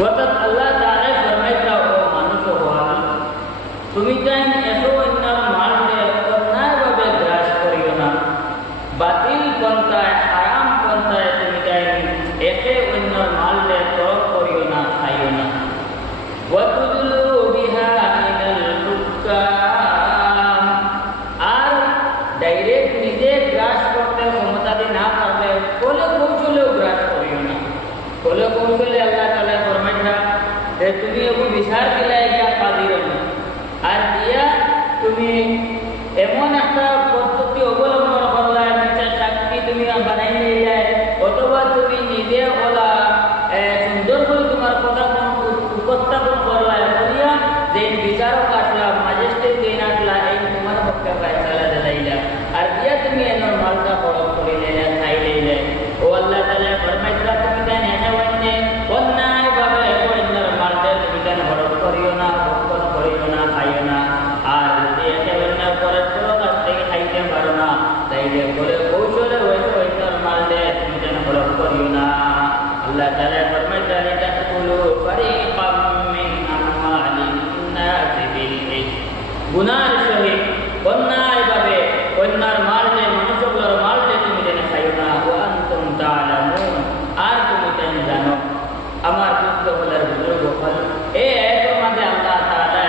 অর্থাৎ আল্লাহ তাআলা ফরমাইতা ও মানুষ হওয়া তুমি তাই এসো অন্যর মালকে অন্যায়ভাবে গ্রাস করিও না, বাতিল পন্থায় হারাম পন্থায় তুমি তাই এসে অন্যর মালকে তরক করিও না, খাইও না। ওয়াতুদলু বিহা মিনাল হুক্কাম, আর ডাইরেক্ট নিজে গ্রাস করতে ক্ষমতাদি না পারবে কোলে কৌশলেও গ্রাস করিও না। কোলে কৌশলে আল্লাহ তাআলা ফরমাইতা যে তুমি এগু বিচার দিলাই গিয়া কাদির না, আর দিয়া তুমি এমন একটা পদ্ধতি অবলম্বন করলা বিচার সাক্ষী তুমি বানাই নিলে, অথবা তুমি নিজে বলা সুন্দর করে তোমার কথা উপস্থাপন করলা করিয়া যে বিচারক আসলা ম্যাজিস্ট্রেট দিন আসলা এই তোমার পক্ষে ফয়সালা দিলাইলা, আর দিয়া তুমি এনর মালটা খরচ করে নিলে খাই নিলে। ও আল্লাহ তাআলা ফরমাইতা তুমি তাই এখানে অন্যায় ভাবে অন্যর মালটা তুমি তাই খরচ করিও না, ভক্ষণ করিও না, খাইও না। আর যদি এসে অন্যায় করার পরও কাছ থেকে খাইতে পারো না, তাইলে বলে কৌশলে হয়েছে অন্যর মালটা তুমি তাই খরচ করিও না। আল্লাহ তাআলা ফরমাইতা লিতাকুলু ফারিকাম মিন আমওয়ালিন নাসি বিল ইসম, গুনাহর সহিত অন্যায়ভাবে অন্যর মালটা মানুষগুলোর মালটা তুমি যেন খাইও না। ওয়া আনতুম তাআলামুন, আর তুমি তাই জানো। আমার পুস্তকগুলোর বুজুর্গ হল এই আয়াতের মধ্যে আল্লাহ তাআলা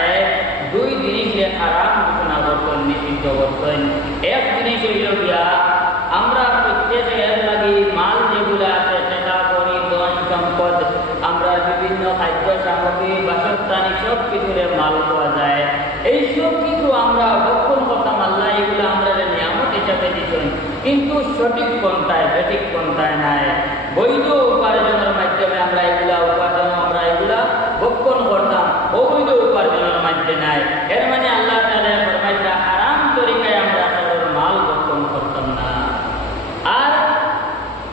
দুই জিনিসকে হারাম ঘোষণা করছেন, নিষিদ্ধ করছেন। এক জিনিস হইল গিয়া আমরা প্রত্যেকের লাগি মাল যেগুলো আছে টাকা করি ধন সম্পদ, আমরা বিভিন্ন খাদ্য সামগ্রী বাসস্থান সব কিছুরে মাল পাওয়া যায়, এই সব কিছু আমরা ভক্ষণ করতাম। আল্লাহ এগুলো আমরা নিয়ামত হিসাবে দিচ্ছেন, কিন্তু সঠিক পন্থায় সঠিক পন্থায় নাই। বৈধ উপার্জনের মাধ্যমে আমরা এগুলা উপার্জন আমরা এগুলা ভক্ষণ করতাম, অবৈধ উপার্জনের মাধ্যমে নাই। এর মানে আল্লাহ তাআলা ফরমাইতা হারাম তরিকায় আমরা কারোর মাল ভক্ষণ করতাম না। আর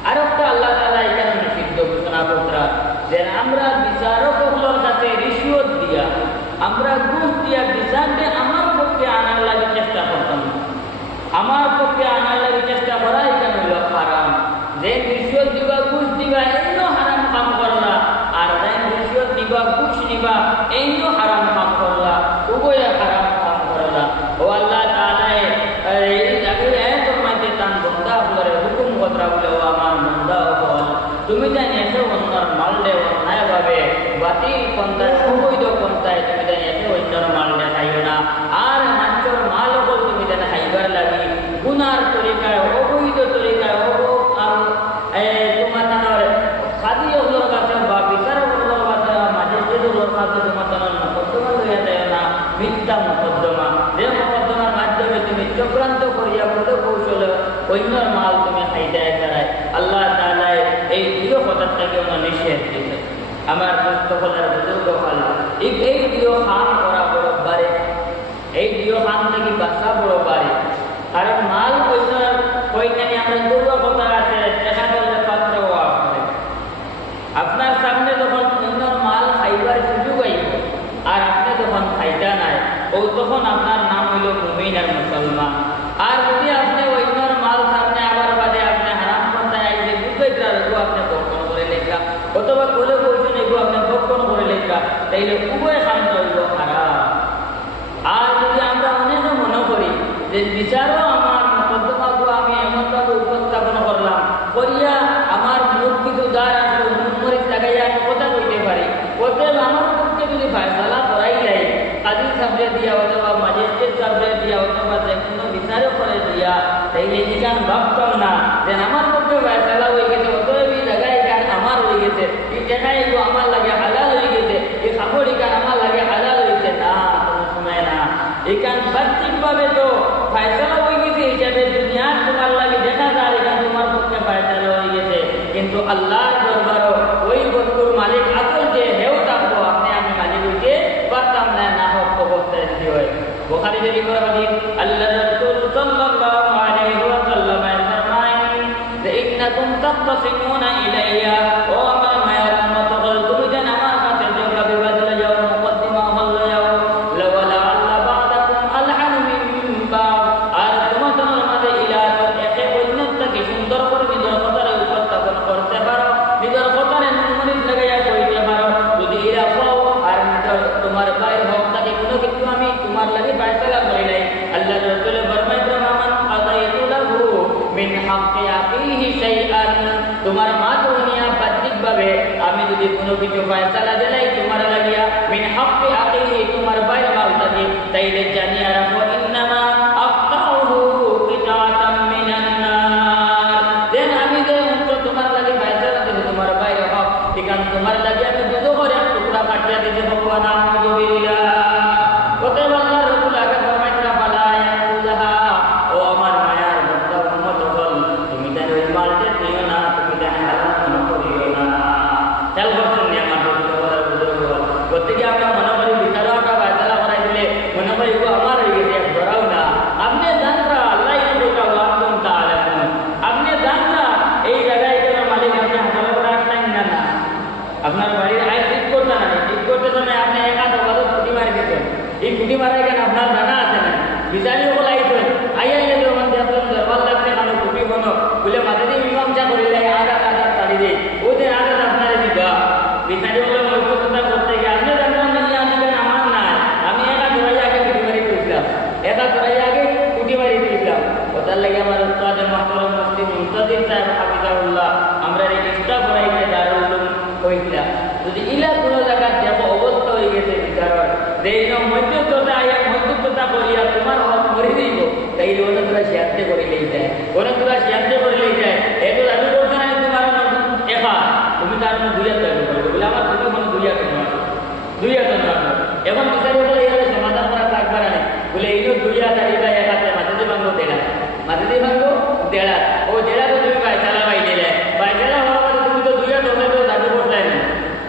আরেকটা আল্লাহ তাআলা এখানে নিষিদ্ধ ঘোষণা করতা যে আমরা বিচারকগুলোর কাছে রিশওয়াত দিয়া, আমরা ঘুষ দিয়া বিচারকে আমার পক্ষে আনার লাগে চেষ্টা করতাম। আমার পক্ষে আনার লাগে চেষ্টা করা এখানে হইল হারাম। যে রিশওয়াত দিবা ঘুষ দিবা এইও হারাম কাম করলা, আর যে রিশওয়াত দিবা ঘুষ নিবা এইও হারাম কাম করলা, উভয় হারাম কাম করলা। ও আল্লাহ তাআলা এই জায়গায় এত মাঝে তান বন্দা হলরে হুকুম কথা বলে, ও আমার বন্দা হল তুমি জানি এসে অন্যর মাললে অন্যায়ভাবে বাতিল পন্থায় অবৈধ পন্থায় তুমি জানি এসে অন্যর মাললে খাইও না। আর মানুষের মাল হল তুমি জানি খাইবার লাগি গুনার তরিকায় অবৈধ তরিকায় তোমার তার খাদি ওগুলোর কাছে বা বিচারক ওগুলোর কাছে ম্যাজিস্ট্রেট ওগুলোর কাছে তোমার তার মকদ্দমা লইয়া দেয় না, মিথ্যা মকদ্দমা, যে মকদ্দমার মাধ্যমে তুমি চক্রান্ত করিয়া বলে কৌশলে অন্যর মাল তুমি খাইতে চায়। আল্লাহ তাআলা এই প্রিয় কথাটাকে নিষেধ দিয়েছে। আমার পুস্তকলের বুজুর্গ হল এই প্রিয় খান করা বড় বাড়ে, এই প্রিয় খান থেকে বাচ্চা বড় বাড়ে। কারণ মাল পয়সা কইনানি আমরা দুর্গ কথা আছে দেখা গেলে পাত্র করে আপনার সামনে যখন অন্যর মাল খাইবার সুযোগ আইব আর আপনি যখন খাইতা নাই, ও তখন আপনার নাম হইল মুমিন আর মুসলমান। আর যদি আপনি অন্যর মাল সামনে আবার বাদে আপনি হারাম পন্থায় আইলে বুঝবেন আপনি ভক্ষণ করে লেখা, অথবা কোলে কৌশল এগুলো আপনি ভক্ষণ করে লেখা, তাইলে উভয় খান্ত হইল হারাম। আর যদি আমরা অনেকে মনে করি যে বিচারও আমার মকদ্দমাগুলো আমি এমনভাবে উপস্থাপন করলাম করিয়া আমার মুখ কিছু দ্বার আসলে মুখ মরিচ লাগাইয়া আমি কথা কইতে পারি, অতএব আমার পক্ষে যদি ফয়সালা করাই যায় কাজী সাবরে দিয়া অথবা ম্যাজিস্ট্রেট সাবরে দিয়া অথবা যে কোনো বিচারক করে দিয়া, তাইলে এখান ভাবতাম না যে আমার পক্ষে ফয়সালা হয়ে গেছে, অতএব এই জায়গায় এখান আমার হয়ে গেছে, এই জায়গায় এগুলো আমার লাগে হালাল হয়ে গেছে, এই খাবার এখান আমার লাগে হালাল হয়েছে। না, কোনো সময় না। এখান বাহ্যিকভাবে তো ফয়সালা হয়ে গেছে হিসাবে দুনিয়ার তোমার লাগে দেখা যায় এখান তোমার পক্ষে ফয়সালা হয়ে গেছে, কিন্তু আল্লাহর দরবারও ওই বস্তুর মালিক আসল যে হেও থাকবো আপনি আমি মালিক হইতে পারতাম না, না হোক অবস্থায় যদি হয়। বুখারী শরীফের হাদিস আল্লাহ রাসূল সাল্লাল্লাহু আলাইহি ওয়াসাল্লাম ফরমায় যে ইন্নাকুম তাখতাসিমুনা ইলাইয়া, ও আমার মায়ের উম্মত হল তুমি যেন আমার কাছে ঝগড়া বিবাদ লয়ে যাও, মুকদ্দিমা হল লয়ে যাও, লাওয়ালা আল্লাহ বাদাকুম আলহান মিন বাদ, আর তোমাদের মাঝে ইলাজ একে অন্যটাকে সুন্দর করে নিজের কথার উপস্থাপন করতে পারো, নিজের কথার মনিত লাগাইয়া কইতে পারো। যদি কোনো কিছু ফয়সালা দিলাই তোমার লাগিয়া মিন হাক্কি আখিহি তোমার বাইর মাল থাকে তাইলে জানিয়া রাখো ইন্নামা আফতাহু কিতাতাম মিনান নার দেন আমি যে তোমার লাগি ফয়সালা দিলে তোমার বাইর হক ঠিকান তোমার লাগি আমি দুজখের এক টুকরা কাটিয়া দিতে ভগবান আউযুবিল্লাহ ওতে আল্লাহর রাসূল আগে ফরমাইতরা বালা ইয়াকুলহা ও আমার মায়ার বান্দা উম্মত হল তুমি যেন ওই মালটা নিও না তুমি যেন হারাম মনে করিও না চাল করছেন নি আমার বলার বুঝলো করতে গিয়ে আমরা মনে করি বিচারটা বায়দালা করাই দিলে মনে করি ও আমার হয়ে গেছে এক ধরাও না আপনি জানরা আল্লাহ এটা ওয়াকুম তাআলা আপনি জানরা এই জায়গায় কেন মালিক আপনি হাসাল করা আসলেন না না আপনার বাড়ির আয় ঠিক করতে না ঠিক করতে সময় আপনি একা দবাদব কুটি মারি দিতেন এই কুটি মারাই কেন আপনার জানা আছে না বিচারি হল আইছেন আইয়া যখন দেখতেন দরবার লাগছে কারণ কুটি বনো বলে মাঝে দিয়ে মীমাংসা করিলে আঘাত আঘাত ছাড়ি দেয় ওদের আঘাত আপনারে দিবা বিচারি হলে মধ্যস্থতা করতে গিয়ে আপনি জানলাম নিয়ে আসবেন আমার নাই আমি একা ধরাই আগে কুটি মারি দিয়েছিলাম একা ধরাই আগে কুটি মারি দিয়েছিলাম ওটার লাগে আমার উত্তাদের মাহতরম মুফতি মুনতাজির সাহেব হাফিজাহুল্লাহ আমরা এই চেষ্টা করাইতে দারুল উলুম হইছিলাম যদি ইলা কোনো জায়গায় দেখো অবস্থা হয়ে গেছে বিচারক দেইন মধ্যস্থতা আইয়া মধ্যস্থতা করিয়া তোমার হক করে দিব তাই ওটা তোরা শিয়াতে করিলেই যায় ওরা তোরা শিয়াতে করিলেই যায় এতো দাবি করছে না তোমার একা তুমি তার মধ্যে দুইয়া দাবি করবে বলে আমার তুমি কোনো দুইয়া কেন এখন বিচারি বলে এখানে সমাধান করা থাকবার নেই বলে এই দুইয়া দাঁড়িয়ে একাতে মাঝে দিয়ে ভাঙবো দেড়া ও দেড়া তো তুমি বাইচালা বাই দিলে বাইচালা হওয়ার পরে তুমি তো দুইয়া ধরলে দাবি করতে না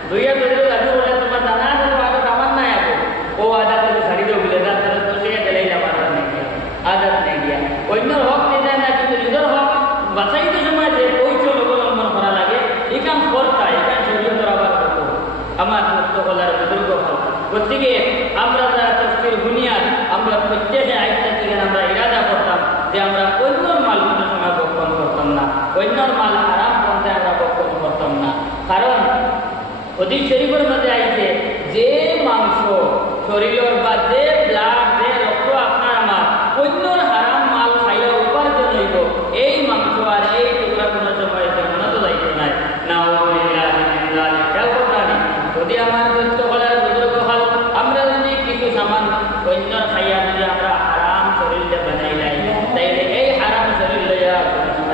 দুইয়া ধরলে দাবি করলে তোমার জানা আছে তো আদত আমার নাই আছে ও আদত তুমি ছাড়ি দেও বলে যা তাহলে তো সে দিলেই না আদত নেই গিয়া অন্যর হক নিয়ে যায় না কিন্তু নিজের হক বাঁচাইতে সময় যে কৈশল অবলম্বন করা লাগে এই কাম করতা এই কাম শরীয়ত আবার করতো আমার হলার বুজুর্গ হল প্রত্যেকে আমরা যারা তফসির বুনিয়াদ আমরা প্রত্যেকে আইটা থেকে আমরা ইরাদা করতাম যে আমরা অন্যর মাল কোনো সময় বক্ষণ করতাম না অন্যর মাল হারাম পন্থে আমরা বক্ষণ করতাম না কারণ হাদিস শরীফের মধ্যে আইছে যে মাংস শরীরের বা যে ব্লাড যে রক্ত আপনার আমার অন্যর হারাম মাল খাইলে উপার্জন হইব এই মাংস আর এই টুকরা কোনো সময় মনে যাইতে নাই না যদি আমার দৈত্য হলার বুজুর্গ হল আমরা যদি কিছু সামান অন্যর খাইয়া যদি আমরা হারাম শরীরে বানাই নাই তাইলে এই হারাম শরীর লইয়া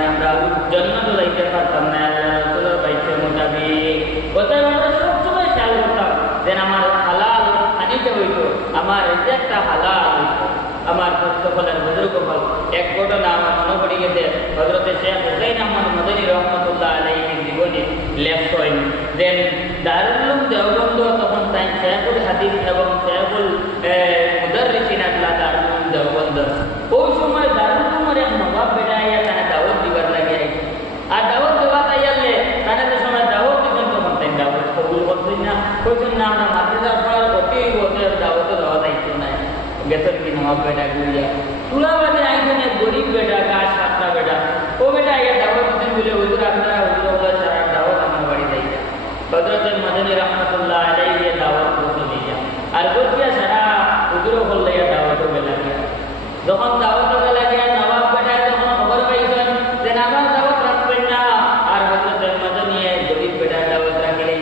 আমরা জন্ম তো যাইতে পারতাম না রসুলের বাইতে মোতাবিক কোথায় আমরা সবসময় খেয়াল করতাম যেন আমার হালাল খানিতে হইতো আমার একটা হালাল হইতো আমার দৈত্য হলার বুজুর্গ হল এক ঘটনা আমার মনে পড়ে গেছে হযরতে শেখ হুসাইন আহমদ মদনী রহমতুল্লাহ আলাইহির জীবনে লেখছেন যে দারুল উলুম দেওবন্দ তখন তাই শেখুল হাদিস এবং শেখুল মুদাররিসিন আল্লাহ দারুল উলুম দেওবন্দ ওই সময় দারুল উলুমের এক নবাব বেড়াইয়া তারা দাওয়াত দিবার লাগে আর দাওয়াত দেওয়া তাইয়ালে তারা যে সময় দাওয়াত দিবেন তখন তাই দাওয়াত কবুল করছেন না কইছেন না আমরা মাদ্রাসার পড়ার অতি বছর দাওয়াত দেওয়া দায়িত্ব নাই গেছেন কি নবাব বেটা গুইয়া তুলাবাদে আইছেন এক গরিব বেটা গাছ সাতটা বেটা ও বেটা আইয়া দাওয়াত দিচ্ছেন বলে হুজুর আপনারা হুজুর সারা দাওয়াত আমার বাড়ি যাইয়া হযরত মদনী রহমতুল্লাহ আলাইহি দাওয়াত করতে নিয়া আর বলছিয়া সারা হুজুর বললে দাওয়াত বেলা গিয়া যখন দাওয়াত বেলা গিয়া নবাব বেটা যখন খবর পাইছেন যে আমার দাওয়াত রাখবেন না আর হযরত মদনী গরিব বেটা দাওয়াত রাখিলেই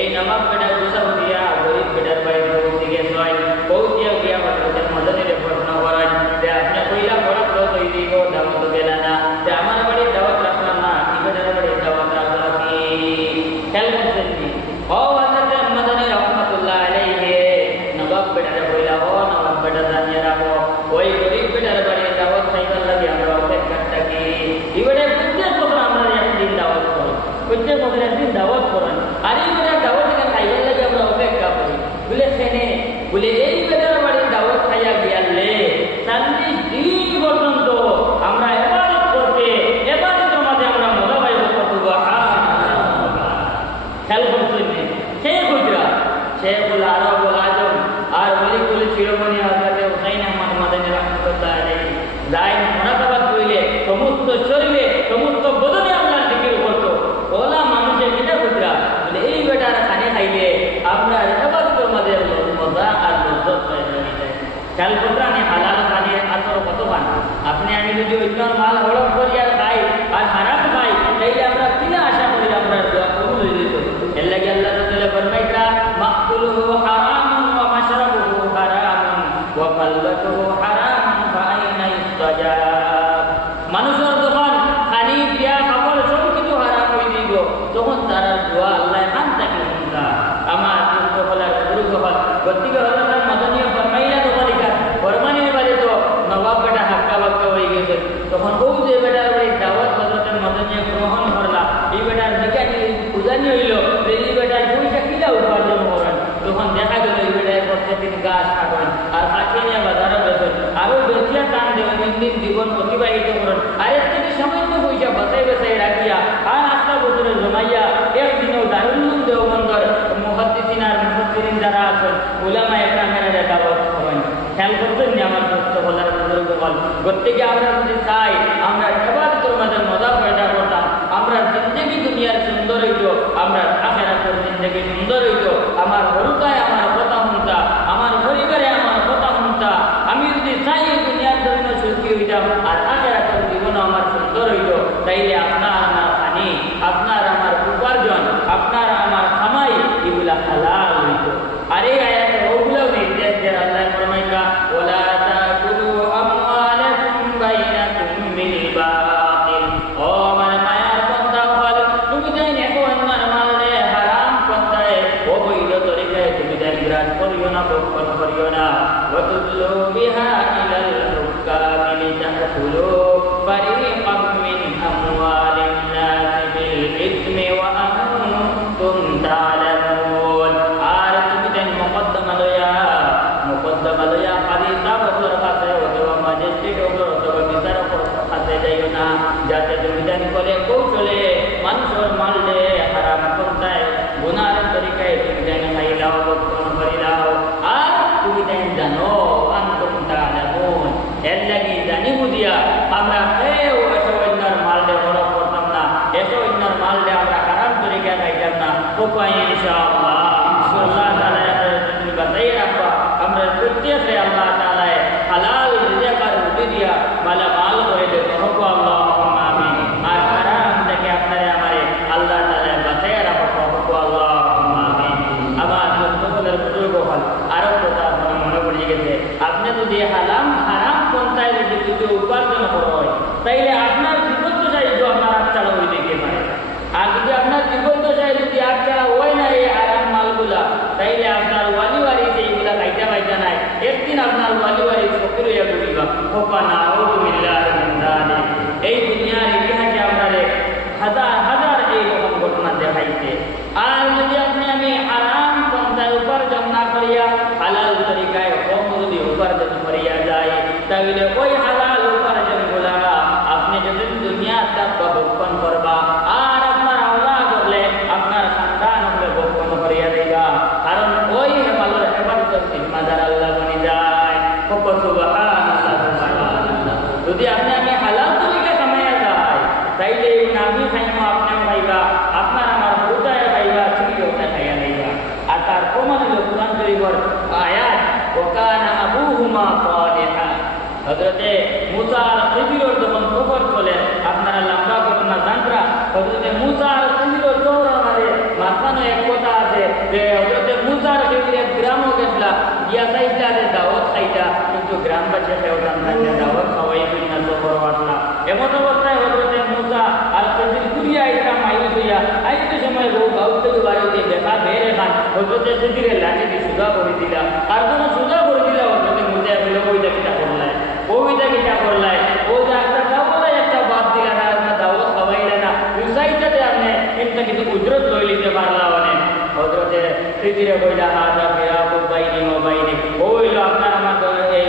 এই নবাব বেটা গুসা দিয়া গরিব বেটার বাড়ি পৌঁছে গেছেন পৌঁছিয়া গিয়া হযরত মদনীর প্রশ্ন করেন যে আপনি কইলা বড় তো তৈরি গো দাওয়াত বেলা না যে আমার বাড়ি দাওয়াত রাখলাম না কি বেটার বাড়ি দাওয়াত রাখলাম কি খেয়াল করছেন কি ও হযরত মদনী রহমতুল্লাহ আলাইহি নবাব বেটারে কইলা ও নবাব বেটা জানিয়ে রাখো ওই গরিব বেটার বাড়ি দাওয়াত খাইবার লাগে আমরা অপেক্ষা থাকি এবারে প্রত্যেক বছর আমরা একদিন দাওয়াত করি প্রত্যেক বছর একদিন দাওয়াত করেন আর এই বেটার দাওয়াত খাইবার লাগে আমরা অপেক্ষা করি বলে সেনে বলে এই বেটার বাড়ি দাওয়াত খাইয়া গিয়ালে 40 দিন পর্যন্ত আমরা ইবাদত করতে ইবাদতের মধ্যে আমরা মজা পাইব সুবহানাল্লাহ খেয়াল করছেন শেখুল আরব আজম আর ওলিকুল শিরোমণি হযরত হুসাইন আহমদ মদনী রহমতুল্লাহ আলাইহি যাই মুনাকাবাত কইলে সমস্ত শরীরে সমস্ত বদনে আল্লাহর জিকির করত ওলা মানুষে কিটা বুঝরা বলে এই বেটার খানে খাইলে আমরা ইবাদতের মধ্যে মজা আর লজ্জত পাই যায় খেয়াল করতে হালাল খানে আসর কত পান আপনি আমি যদি অন্যর মাল হড়প করি আর খাই আর হারাম খাই তাইলে আমরা কিনা আশা করি আমরা দোয়া কবুল হয়ে যেত এর লাগে হল প্রত্যেকে আমরা যদি চাই আমরা ইবাদতের মাঝে মজা পয়দা করতাম, আমরা জিন্দগি দুনিয়ার সুন্দর হইত, আমরা আখিরাতের জিন্দগি সুন্দর হইত। আমার হরুকায় আমার কথা শুনতা, আমার পরিবারে আমার কথা শুনতা। আমি যদি চাই এই দুনিয়ার জন্য সুখী হইতাম আর আখিরাতের জীবন আমার সুন্দর হইত, তাইলে আপনার আমার খানি, আপনার আমার উপার্জন, আপনার আমার কামাই এগুলা হালাল হইত। আর এই আয়াতে ওগুলোও নির্দেশ দেন আল্লাহ ফরমাইকা ওয়ালা তাকুলু আমওয়ালাকুম বাইনাকুম বিল বাতিল। ও আমার মায়ার বান্দা হল তুমি যাই দেখো আমার মালে হারাম পন্থায় অবৈধ তরিকায় তুমি যাই গ্রাস করিও না, ভক্ষণ করিও না। ওয়াতুদলু বিহা ইলাল হুকামি লিতাকুলু ফারিকাম মিন আমওয়ালিন নাসি বিল ইসমি ওয়া আনতুম তা'লামুন। আর তুমি যাই মুকদ্দমা লইয়া খালিসা বছর কাছে অথবা ম্যাজিস্ট্রেট অথবা বিচারকের কাছে যাইও না, যাতে তুমি জানি করে কৌশলে মানুষের মারলে হারাম পন্থায় গুনার তরিকায় তুমি জানি খাইলাও, ভক্ষণ করিলাও। আর তুমি জানি জানো আনতুম তা'লামুন, এর লাগি জানি বুঝিয়া আমরা কেউ এসব অন্যের মারলে হরফ করতাম না, এসব অন্যের মারলে আমরা হারাম তরিকায় খাইতাম না। উপায় ইনশাআল্লাহ আল্লাহ তাআলা তুমি বাঁচাইয়ে রাখবা। আমরা প্রত্যেকে আল্লাহ তাআলা হালাল রিজিক আর রুটি দিয়া মালা মাল করে দেব। হকো আল্লাহুম্মা আমিন। আর হারাম থেকে আপনারে আমারে আল্লাহ তাআলা বাঁচাইয়ে রাখবা। হকো আল্লাহুম্মা আমিন। আমার সকলের বুজুর্গ হল আরো কথা আপনার মনে পড়ে গেছে, আপনি যদি হারাম পন্থায় যদি কিছু উপার্জন হয় তাইলে আপনার জীবন তো চাইতো আপনার আটচালা হয়ে যেতে পারে। আর যদি আপনার জীবন তো চাই যদি আটচালা হয় না এই হারাম মালগুলা, তাইলে আপনার ওয়ালিওয়ারি সেইগুলা খাইতে পাইতে নাই, একদিন আপনার ওয়ালিওয়ারি ফকির হইয়া ঘুরিবা। হোকা না এই দুনিয়ার ইতিহাসে আমরা হাজার হাজার এইরকম ঘটনা দেখাইছে। আর যদি আমি হারাম পন্থায় উপার্জন না করিয়া হালাল তরিকায় কম যদি উপার্জন করিয়া যায়, তাহলে ওই হালাল উপার্জন গুলা আপনি যদি দুনিয়া থাকবা ভক্ষণ করবা, আর আপনার আওলা করলে আপনার সন্তান হলে ভক্ষণ করিয়া দেবা। কারণ ওই হেমালের হেফাজতের জিম্মাদার আল্লাহ বনি যায়। যদি আমি হালাল তরিকা কামাইয়া যায়, তাইলে আমি খাইমো, আপনিও খাইবা, আপনার আমার হুদায় খাইবা, চুরিও খাইয়া নেইবা। আর তার প্রমাণ হলো কুরআন শরীফের আয়াত ওয়াকানা আবুহুমা সালিহা। হযরতে মুসা আর খিজিরের যখন সফর চলে, আপনারা লম্বা ঘটনা জানরা, হযরতে মুসা আর খিজিরের চৌরামারে মাঝখানে এক কথা আছে যে হযরতে মুসা আর খিজির গ্রামও গেছলা গিয়া চাইতা যে দাওয়াত খাইতা, কিন্তু গ্রামবাসী কেউটান থাকে দাওয়াত খাওয়াই না সফর আসলা। এমন অবস্থায় হযরতে মুসা আর খিজির ঘুরিয়া আইতা মাইল হইয়া আইতে সময় বউ গাঁও থেকে বাড়িতে দেখা বেড়ে খান হযরতে খিজিরের লাঠি দিয়ে সুদা করে দিলা। আর কোনো সুদা করে দিলা হযরতে মুসা বলে ওইটা কিটা করলাই, ওইটা কিটা করলাই, ও যে একটা দাওয়াত একটা বাদ দিলা না, আপনার দাওয়াত খাওয়াইলে না, উসাইটাতে আপনি কিন্তু কিছু উজরত লই লিতে পারলা। অনেক হযরতে খিজিরে কইলা হাজা ফিরাকু বাইনি ওয়া বাইনি, ওইলো আপনার আমার এই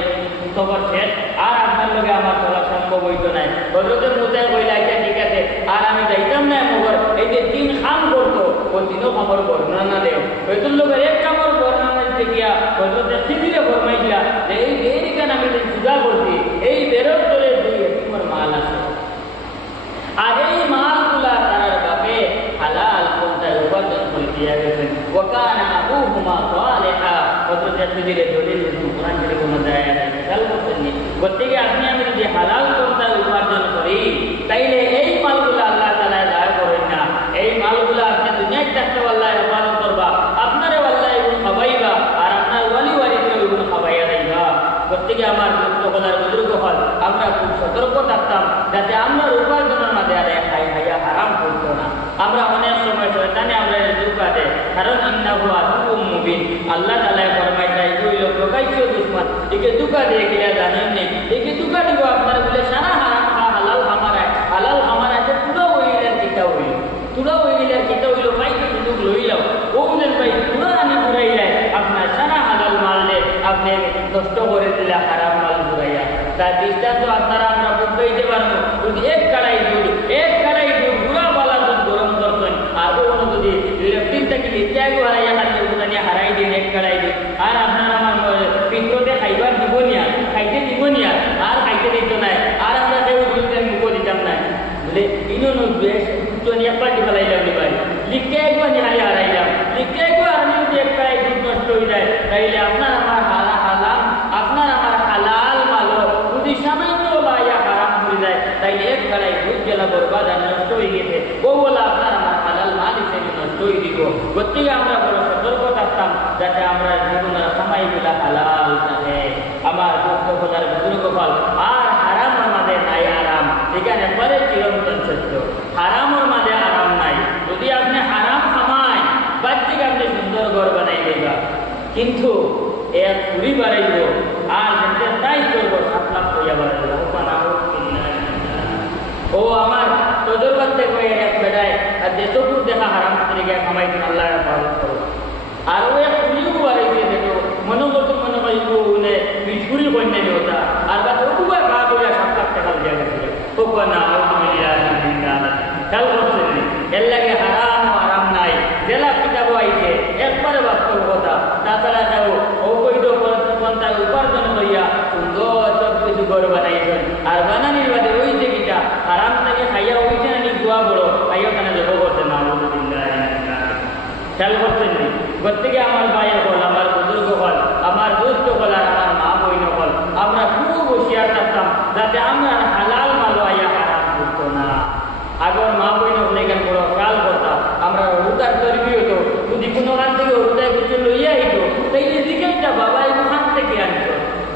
খবর শেষ, আর আপনার লগে আমার চলা সম্ভব হইতো নাই। হযরতে মুসা কইলা আচ্ছা ঠিক আছে, আর আমি যাইতাম না মগর এই যে তিন খাম করতো ও তিনও খবর বর্ণনা দেও। হয়তোর লোকের এক কামড় বর্ণনা দিতে গিয়া হযরতে খিজিরে ফরমাইছিলা যে এই বেরিকান আমি যে সুদা করছি, এই বেরোর তোলে দুই তোমার মাল আছে, আর এই মালগুলা তার বাপে হালাল পন্থায় উপার্জন করে দিয়া গেছেন। ওয়াকানা আবুহুমা সালিহা। হযরতে খিজিরে দলিল কোরআন থেকে কোনো যায় না, খেয়াল করতেন। গতিকে আমি যদি হালাল পন্থায় উপার্জন করি, তাইলে এই মালগুলা আল্লাহ তাআলা দায় করেন না। এই মালগুলা আপনি দুনিয়ায় থাকতে আল্লাহ হেফাজত করবা, আপনারে আল্লাহ এগুলো খাওয়াইবা, আর আপনার ওয়ালিওয়ারিকে এগুলো খাওয়াইয়া দিবা। গতিকে আমার সকলের বুজুর্গ হল আমরা খুব সতর্ক থাকতাম যাতে আমরা উপার্জনের মাঝে খাইয়া হারাম করতো না। আমরা অনেক সময় শয়তানে আমরা ধোঁকা দেয়, কারণ ইন্নাহু আদুউম মুবিন। আল্লাহ তাআলা ফরমায় তাই হইল প্রকাশ্য দুশমন, একে ধোঁকা দিয়ে গিয়া জানেন নি, একে ধোঁকা দিব আপনার বলে সারা হারাম খা হালাল খামারায়, হালাল খামারায় তুলা হইলেন কিতা হইল, তুলা হইলেন কিতা হইল ভাই সুযোগ লইলাও ও বলেন ভাই তুলা আনি ঘুরাইলাই আপনার সারা হালাল মারলে আপনি নষ্ট করে দিলে হারাম মাল ঘুরাইয়া। তার দৃষ্টান্ত আপনারা আমরা বুঝতে পারবো, যদি এক কড়াই দুধ গুড়া বালা দুধ গরম করতেন, আর কোনো যদি লেফটিন থেকে ইত্যাদি হারাইয়া খাদ্য হারাই দিন এক কড়াই দুধ, আর আপনার আমার পিত্রতে খাইবার দিব নিয়া, খাইতে দিব নিয়া, আর খাইতে যাতে আমরা জীবনের সময়গুলা হালাল থাকে। আমার দুঃখ ফলার বুজুর্গ ফল আর হারামের মাঝে নাই আরাম, এখানে একবারে চিরন্তন সত্য। হারামের মাঝে আরাম নাই। যদি আপনি হারাম খামায় বাচ্চাকে আপনি সুন্দর ঘর বানাই দেবা, কিন্তু এক পুরি বাড়াইব আর যেতে তাই করবো 7 লাখ হইয়া বাড়াইব। ও আমার তজরবার থেকে এক বেড়ায় আর দেশপুর দেখা হারাম তরিকা খামাই দিন আল্লাহ ভালো করো। আর ও এক পুরিও বাড়াইছে দেখো মনে করতো মনে করি বিছুরি কন্যা দেবতা আর বা ওটুকু গা করিয়া 7 লাখ টাকা দিয়া গেছিল। ও না খেয়াল করছেন এর লাগে হারাম ও আরাম নাই। জেলা কিতাবও আইছে একবারে বাস্তব কথা। তাছাড়া কেউ অবৈধ পন্থায় উপার্জন করিয়া সুন্দর সব কিছু ঘর বানাইছেন। আর বানানির বাদে ওই যে কিটা হারাম থেকে খাইয়া ওইছে না দোয়া বড় খাইয়া ওখানে জব করছে না। খেয়াল করছেন নি প্রত্যেকে আমার ভাইয়ের হল, আমার বুজুর্গ হল, আমার দুস্থ হল আর আমার মা বইন হল, আমরা খুব হুঁশিয়ার থাকতাম যাতে আমরা হালাল মালো আইয়া হারাম করতো না। আগর মা বইন হলে এখানে বড় খেয়াল করতাম। আমরা রুদার তরবি হতো, যদি কোনো খান থেকে রুদায় কিছু লইয়া আইতো তাইলে জিজ্ঞাসা বাবা এগুখান থেকে আনছো,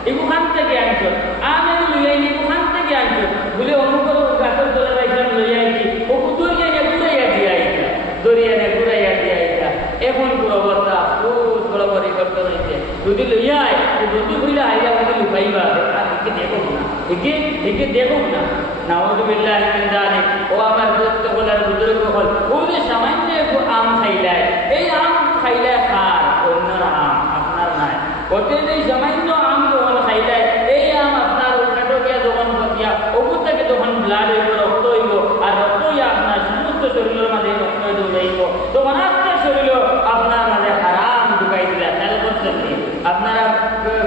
এগুখান থেকে আনছো, আমি লইয়াই এগুখান থেকে আনছো বলে অমুক গাছের তলে এখানে লইয়া আইছি ও দরিয়া ঘুরাইয়া দিয়া আইতা, দরিয়া ঘুরাইয়া দিয়া আইতা। এখন পুরো অবস্থা খুব বড় পরিবর্তন হয়েছে। যদি লইয়া আয় যদি হইলে আইয়া আমাকে লুকাইবা আর একে দেখো না, একে দেখো না। নাউযুবিল্লাহি মিন যালিক। ও আমার দোস্ত বলার বুজুর্গ হল, ও যে সামান্য একটু আম খাইলায়, এই আম খাইলায় খার অন্যর আম আপনার নাই। ওতে যে সামান্য আম যখন খাইলায় এই আম আপনার ওখানে গিয়া যখন বসিয়া ওপর থেকে যখন ব্লাড হইব, রক্ত হইব আর রক্ত হইয়া আপনার সমস্ত শরীরের মাঝে রক্ত দৌড়াইব, তখন আপনার শরীরও আপনার মাঝে হারাম ঢুকাই দিলা। খেয়াল করছেন কি আপনারা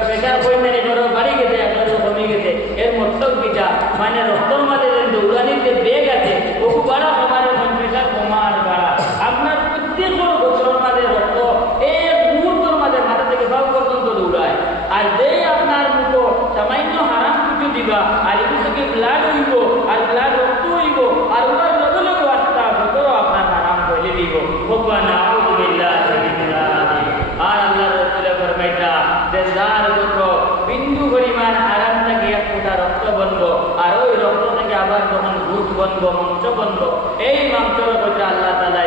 প্রেশার পয়েন্টের ধরো বাড়ি গেছে আপনার কমে গেছে, এর মতলব কিটা মানে রক্তর মাঝে যে দৌড়ানির যে বেগ আছে ওকে বাড়া কমার প্রেশার কমার বাড়া আপনার প্রত্যেক বছরের মাঝে রক্ত এক মুহূর্তের মাঝে মাথা থেকে ভাব পর্যন্ত দৌড়ায়। আর যেই আপনার মুখো সামান্য হারাম কিছু দিবা আর এগুলো থেকে ব্লাড হইব আর ব্লাড রক্ত হইব আর ওনার লগে লগে আস্তা ভেতরও আপনার হারাম হইলে দিব। ভগবান আর আল্লাহ রসুলের ফরমাইতা যে যার গোত্র বিন্দু পরিমাণ হারাম থেকে এক ফোঁটা রক্ত বনব আর ওই রক্ত থেকে আবার যখন ভূত বনব, মাংস বনব, এই মাংসর কথা আল্লাহ তাআলা